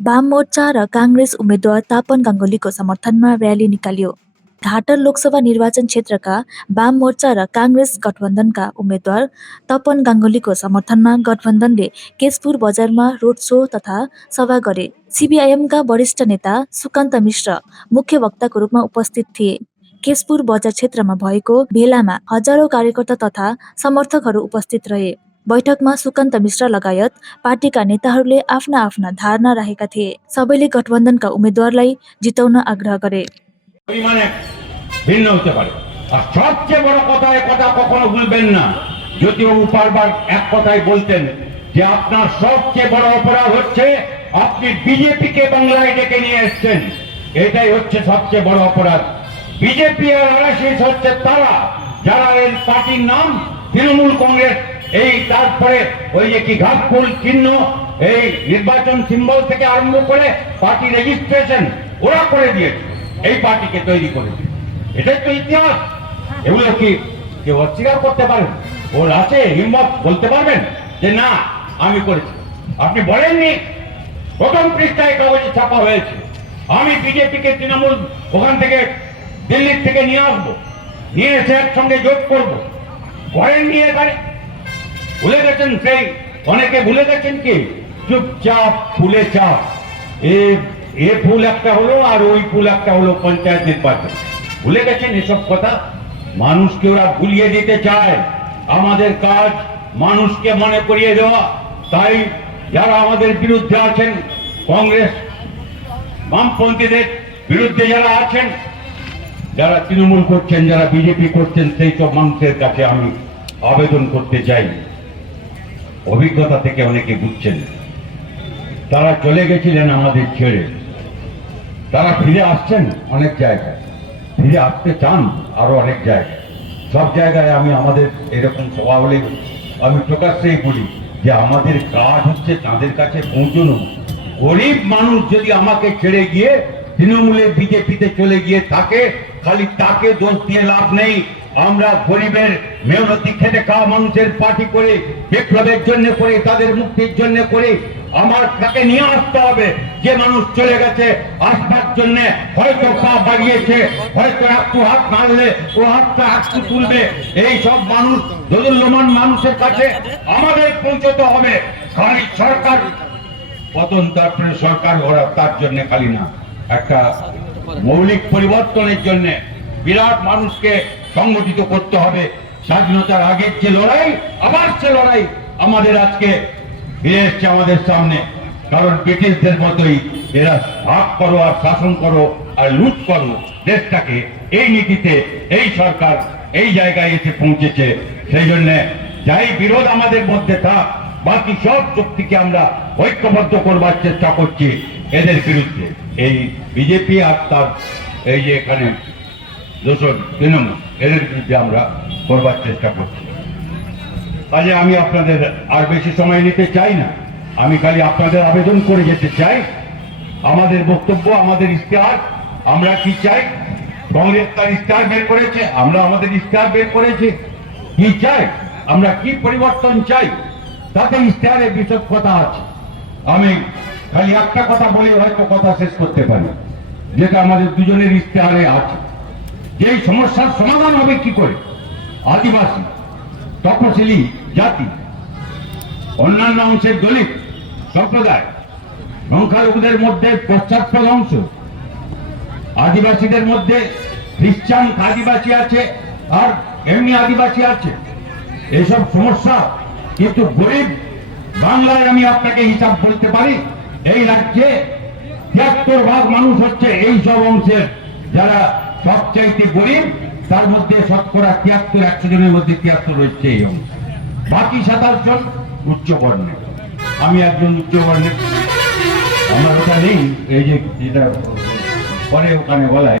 वाम मोर्चा र काङ्ग्रेस उम्मेद्वार तापन गाङ्गुलीको समर्थनमा र्याली निकालियो। घाटर लोकसभा निर्वाचन क्षेत्रका वाम मोर्चा र काङ्ग्रेस गठबन्धनका उम्मेद्वार तपन गाङ्गुलीको समर्थनमा गठबन्धनले केशपुर बजारमा रोड शो तथा सभा गरे। सिपिआइएमका वरिष्ठ नेता सुकान्त मिश्र मुख्य वक्ताको रूपमा उपस्थित थिए। केशपुर बजार क्षेत्रमा भएको भेलामा हजारौं कार्यकर्ता तथा समर्थकहरू उपस्थित रहे। बैठकमा सुकान्त मिश्र लगायत पार्टीका नेताहरूले आफ्ना आफ्ना धारणा राखेका थिए। सबैले गठबन्धनका उम्मेद्वारलाई जिताउन आग्रह गरे। পরিমাণে ভিন্ন হতে পারে। আর সবচেয়ে বড় কথা, কথা কখনো ভুলবেন না, যদিও বারবার এক কথাই বলতেন যে আপনার সবচেয়ে বড় অপরাধ হচ্ছে আপনি বিজেপিকে বাংলায় ডেকে নিয়ে এসেছেন। এটাই হচ্ছে সবচেয়ে বড় অপরাধ। বিজেপি আর আরএসএস হচ্ছে তারা যারা এই পার্টির নাম তৃণমূল কংগ্রেস, এই তারপরে ওই যে কি ঘাটফুল চিহ্ন, এই নির্বাচন সিম্বল থেকে আরম্ভ করে পার্টি রেজিস্ট্রেশন ওরা করে দিয়েছে, এই পার্টিকে তৈরি করেছে। এটাই তো ইতিহাস। এগুলো কি কেউ অস্বীকার করতে পারেন? ওর আছে হিম্মত বলতে পারবেন যে না আমি করেছি? আপনি বলেননি প্রথম পৃষ্ঠায় কাগজে ছাপা হয়েছে আমি বিজেপিকে তৃণমূল ওখান থেকে দিল্লির থেকে নিয়ে আসবো, নিয়ে এসে একসঙ্গে জোট করবো। করেননি, এখানে ভুলে গেছেন। সেই অনেকে ভুলে গেছেন কি চুপচাপ ফুলে চাপ, এ ফুল একটা হলো আর ওই ফুল একটা হলো পঞ্চায়েত নির্বাচন। ভুলে গেছেন এসব কথা। মানুষকে ওরা ভুলিয়ে দিতে চায়। আমাদের কাজ মানুষকে মনে করিয়ে দেওয়া। তাই যারা আমাদের বিরুদ্ধে আছেন, কংগ্রেস বামপন্থীদের বিরুদ্ধে যারা আছেন, যারা তৃণমূল করছেন, যারা বিজেপি করছেন, সেই সব মানুষের কাছে আমি আবেদন করতে চাই। অভিজ্ঞতা থেকে অনেকে বুঝছেন, তারা চলে গেছিলেন আমাদের ছেড়ে, তারা ফিরে আসছেন অনেক জায়গায়, ফিরে আসতে চান আরো অনেক জায়গায়। সব জায়গায় আমি আমাদের এরকম সভা হলে আমি প্রকাশ্যেই বলি যে আমাদের কাজ হচ্ছে তাদের কাছে পৌঁছানো। গরিব মানুষ যদি আমাকে ছেড়ে গিয়ে তৃণমূলে বিজেপিতে চলে গিয়ে থাকে, খালি তাকে দোষ দিয়ে লাভ নেই। আমরা গরিবের মেহনতি খেটে খাওয়া মানুষের পার্টি করে, বিপ্লবের জন্য করে, তাদের মুক্তির জন্য করে। আমার তাকে নিয়ে আসতে হবে। যে মানুষ চলে গেছে আসবার জন্য হয়তো পা বাড়িয়েছে, হয়তো একটু হাত নাড়লে ও হাতটা একটু তুলবে। এই সব মানুষ দোদুল্যমান মানুষের কাছে আমাদের পৌঁছতে হবে। খালি সরকার পতন, তারপরে সরকার ওরা তার জন্য খালি না, একটা মৌলিক পরিবর্তনের জন্য বিরাট মানুষকে সংগঠিত করতে হবে। স্বাধীনতার আগের যে লড়াই, আবার সে লড়াই আমাদের আজকে ফিরে এসছে আমাদের সামনে। কারণ ব্রিটিশদের মতোই এরা ভাগ করো আর শাসন করো আর লুট করো দেশটাকে, এই নীতিতে এই সরকার এই জায়গায় এসে পৌঁছেছে। সেই জন্য যাই বিরোধ আমাদের মধ্যে থাক, বাকি সব শক্তিকে আমরা ঐক্যবদ্ধ করবার চেষ্টা করছি এদের বিরুদ্ধে। এই বিজেপি আর তার এই যে এখানে দোষর তৃণমূল, এদের বিরুদ্ধে আমরা করবার চেষ্টা করছি। কাজে আমি আপনাদের আর বেশি সময় নিতে চাই না। আমি খালি আপনাদের আবেদন করে যেতে চাই, আমাদের বক্তব্য, আমাদের ইশতেহার, আমরা কি চাই। কংগ্রেস তার ইশতেহার বের করেছে, আমরা আমাদের ইশতেহার বের করেছি। কি চাই আমরা, কি পরিবর্তন চাই, তাতে ইশতেহারের বিশদ কথা আছে। আমি খালি একটা কথা বলে হয়তো কথা শেষ করতে পারি, যেটা আমাদের দুজনের ইশতেহারে আছে। যেই সমস্যার সমাধান হবে কি করে, আদিবাসী, তপশিলি জাতি, অন্যান্য অংশের দলিত সম্প্রদায়, সংখ্যালঘুদের মধ্যে পশ্চাৎপদ অংশ, আদিবাসীদের মধ্যে খ্রিস্টান আদিবাসী আছে আর এমনি আদিবাসী আছে, এসব সমস্যা। কিন্তু গরিব বাংলায় আমি আপনাকে হিসাব বলতে পারি, এই রাজ্যে ৭৩% মানুষ হচ্ছে এই সব অংশের, যারা সবচাইতে গরিব। তার মধ্যে শতকরা ৭৩, ১০০ জনের মধ্যে ৭৩ রয়েছে এই অংশ। বাকি ২৭ জন উচ্চ বর্ণের। আমি একজন উচ্চ বর্ণের, আমার ওটা নেই, এই যে যেটা পরে ওখানে বলায়।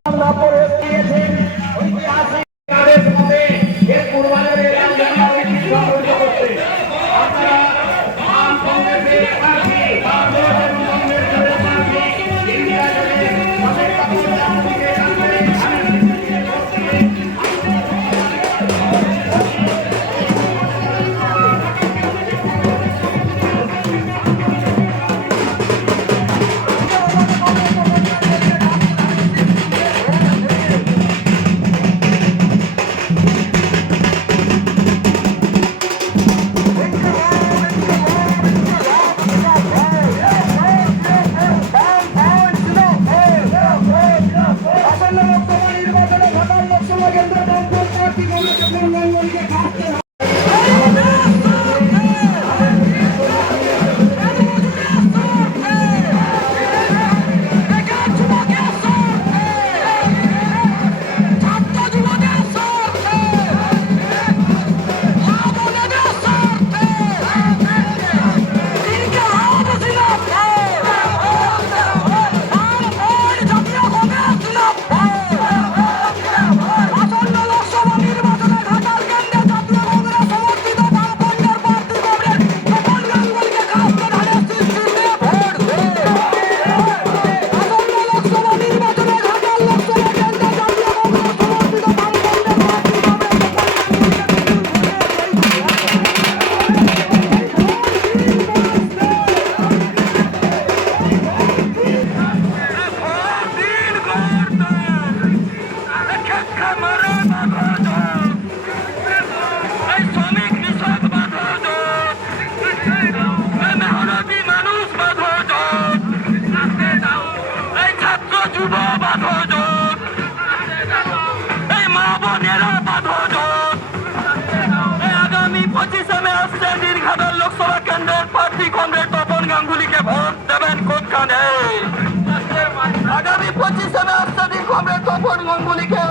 লোকসভা কেন্দ্রের প্রার্থী কমরেড তপন গাঙ্গুলিকে ভোট দেবেন কোনখানে? আগামী 25 মে আসছে দিন কমরেড তপন গাঙ্গুলিকে